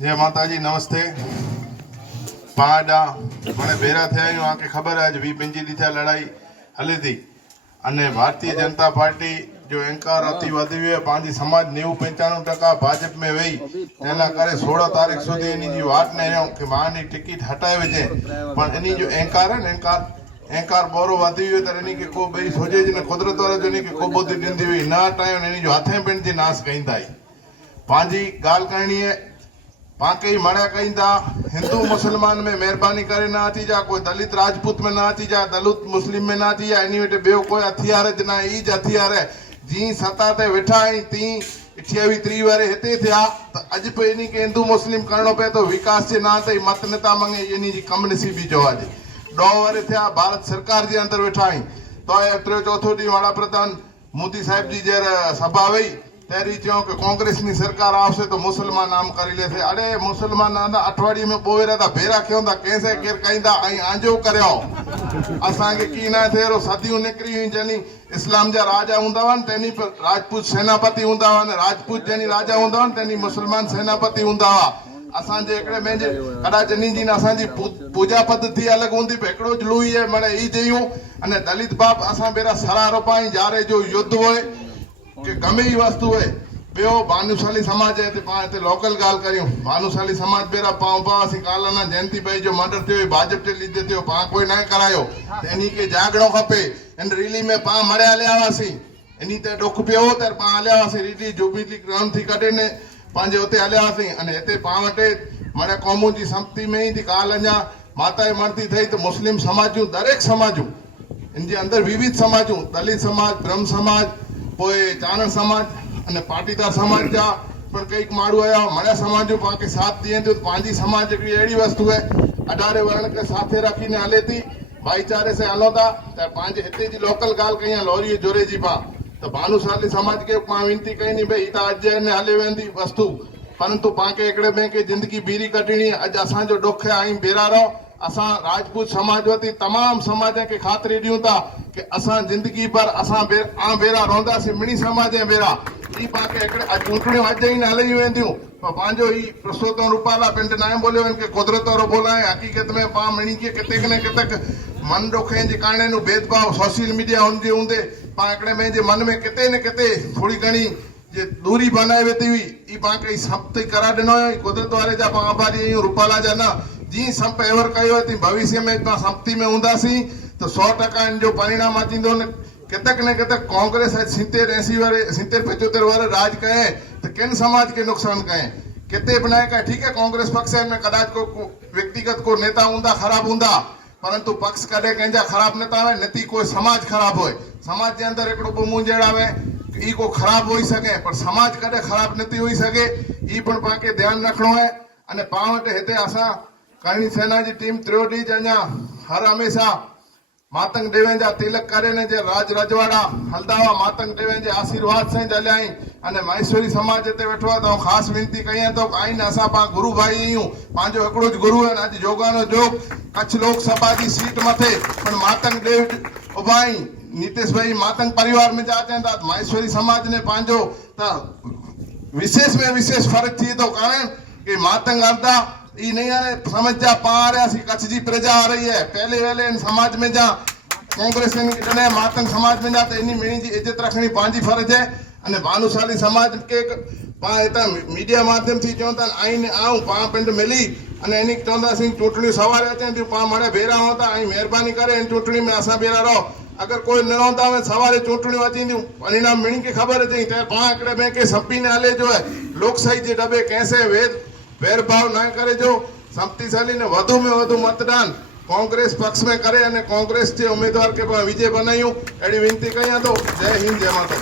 जय माता जी नमस्ते पाडा मैंने भेरा थे आके खबर है 20-25 दी लड़ाई हले थी अने भारतीय जनता पार्टी जो एंकार अति वधी है पांजी समाज 90-95% भाजप में वही एना करे 16 तारीख सुधी एनी जी वाट ने रह्यो कि मानी टिकट हटाए वजे पण एनी जो एंकार है एंकार बोरो वधी है त एनी के को बई सोजे जी ने कुदरत वाला जो एनी के को बुद्धि दिंदी हुई ना टाइम एनी जो हाथे पिन जी नाश कईंदाई पांजी गाल करनी है पाके मड़ा कईंदा हिंदू मुसलमान में मेहरबानी करे ना अची जा कोई दलित राजपूत में ना अची जा दलित मुस्लिम में ना अची जा एनी वेटे बेओ कोई हथियार ज ना ई ज हथियार है जी सत्ता ते वेठा आई ती 28-30 वारे हिते थिया त अज पे एनी के हिंदू मुस्लिम करणो पे तो विकास जे ना ते मत नेता मंगे एनी जी कम नसीबी जो आज 2 वारे थिया भारत सरकार जे अंदर वेठा आई तो एतरो चौथो डी वड़ा प्रधान मोदी साहब जी जे सभा वई तेरी चो कि कांग्रेस नी सरकार आवशे तो मुसलमान नाम करी ले थे अरे मुसलमान ना अठवाड़ी में बोए रहता भेरा क्योंदा कैसे केर कईंदा आई आंजो करयो असा के की ना थे रो सदियों निकरी हुई जनी इस्लाम जा राजा हुंदा वन तेनी पर राजपूत सेनापति हुंदा वन राजपूत जनी राजा हुंदा वन तेनी मुसलमान सेनापति हुंदा वा असा जे एकड़े में जे कदा जनी जी ना असा जी पूजा पद्धति अलग हुंदी पेकड़ो ज लुई है मने ई जयूं अने दलित बाप असा बेरा सरारो पाई जारे जो युद्ध होए कि गमे ही वस्तु है बेओ भानुशाली समाज है ते लोकल गाल करियो भानुशाली समाज बेरा पाव पासी कालाना जयंती भाई जो मर्डर थियो भाजप ते लीधे थियो पा कोई ना करायो एनी के जागणो खपे एन रिली में पा मड़या लेवासी एनी ते डुख पियो तर पा लेवासी रीति जुबिली ग्राम थी कढे ने पांजे होते हल्यासी अने एते पा वटे मड़े कौमों जी संपत्ति में ही थी काल अञा माताए मरती थई तो मुस्लिम समाजू दरेक समाजू इन जे अंदर विविध समाजू दलित समाज ब्रह्म समाज पोए चारण समाज अने पाटीदार समाज जा पण कईक माण्हू आया मड़ा समाज जो पाके साथ दिए तो पांजी समाज हिकिड़ी अहिड़ी वस्तु है 18 वर्ण के साथे रखीने हले थी भाईचारे से हलो था त पांजे हिते जी लोकल गाल कई लोरी जोरे जी पा तो भानुशाली समाज के मां विनती कई नी भाई इता अजय ने हले वेंदी वस्तु परंतु पाके एकड़े में के जिंदगी बीरी कटणी अज असा जो डुख आई बेरा रहो असा राजपूत समाज वती तमाम समाज के खातरी दियूं था कि असा जिंदगी पर असा बेरा रोंदा से मिणी समाज बेरा ई पाके एकड़े चूंटणियों अज ही न हली वेंदियूं पर पांजो ई पुरुषोत्तम रूपाला पिंड नाम बोलियो इनके कुदरत वारो बोलाए हकीकत में पा मिणी के कितक ने कितक मन डोखे जे काणे नु भेदभाव सोशल मीडिया हुंदे हुंदे पा एकड़े में जे मन में किते न किते थोड़ी घणी जे दूरी बनाए वेती हुई ई पाके संपत्ति करा दिनो कुदरत वाले जा पा आभारी रूपाला जा ना जी संप एवर कयो थी भविष्य में संपत्ति में हूंदासी तो 100% इन जो परिणाम अचींदो न कितक ने कितक कांग्रेस 70-80 वारे 70-75 वारे राज कहे तो किन समाज के नुकसान कहे किते बनाए का ठीक है कांग्रेस पक्ष में कदाच को व्यक्तिगत को नेता हुंदा खराब हुंदा परंतु पक्ष कदे कंजा खराब नेता है नती कोई समाज खराब होए समाज के अंदर एकड़ो बमूंजेड़ा आवे ई को खराब होई सके पर समाज कदे खराब नती होई सके ई पण पाके ध्यान रखणो है अने पावटे हिते असा करणी सेना जी टीम त्रियोडी जन्या हर हमेशा मातंग देवें जा तिलक करे ने जे राज रजवाड़ा हलदावा मातंग देवें जे आशीर्वाद से जल्याई अने माहेश्वरी समाज ते वेठो तो खास विनती कई तो आईन असा पा गुरु भाई आयूं पांजो एकड़ो ज गुरु है आज जोगानो जोग कच्छ लोकसभा की सीट मथे पण मातंग देव उभाई नीतीश भाई मातंग परिवार में जा चंदा माहेश्वरी समाज ने पांजो ता विशेष में विशेष फर्क थी तो कारण कि मातंग अर्दा ई नहीं आने समझ जा पा रहा सी कच्छ जी प्रजा आ रही है पहले वाले इन समाज में जा कांग्रेस ने मातंग समाज में जा तो इन्हीं मिणी जी इज्जत रखनी पांजी फर्ज है अने भानुशाली समाज के पा इता मीडिया माध्यम थी चौथा आईने आऊं पा पिंड मिली अने इनी चौथा सी चूंटणी सवारे अचे थी पा मड़े भेरा होता आई मेहरबानी करे इन चूंटणी में असा भेरा रहो अगर कोई न होता में सवारे चूंटणी अची परिणाम मिणी के खबर अचे त पा एकड़े में के संपी ने हले जो है लोकशाही जे डबे कैसे भेदभाव न करे जो शक्तिशाली ने વધુ में વધુ मतदान कांग्रेस पक्ष में करे अने कांग्रेस के उम्मीदवार के विजय बनायूं एडी विनती कई तो जय हिंद जय माता।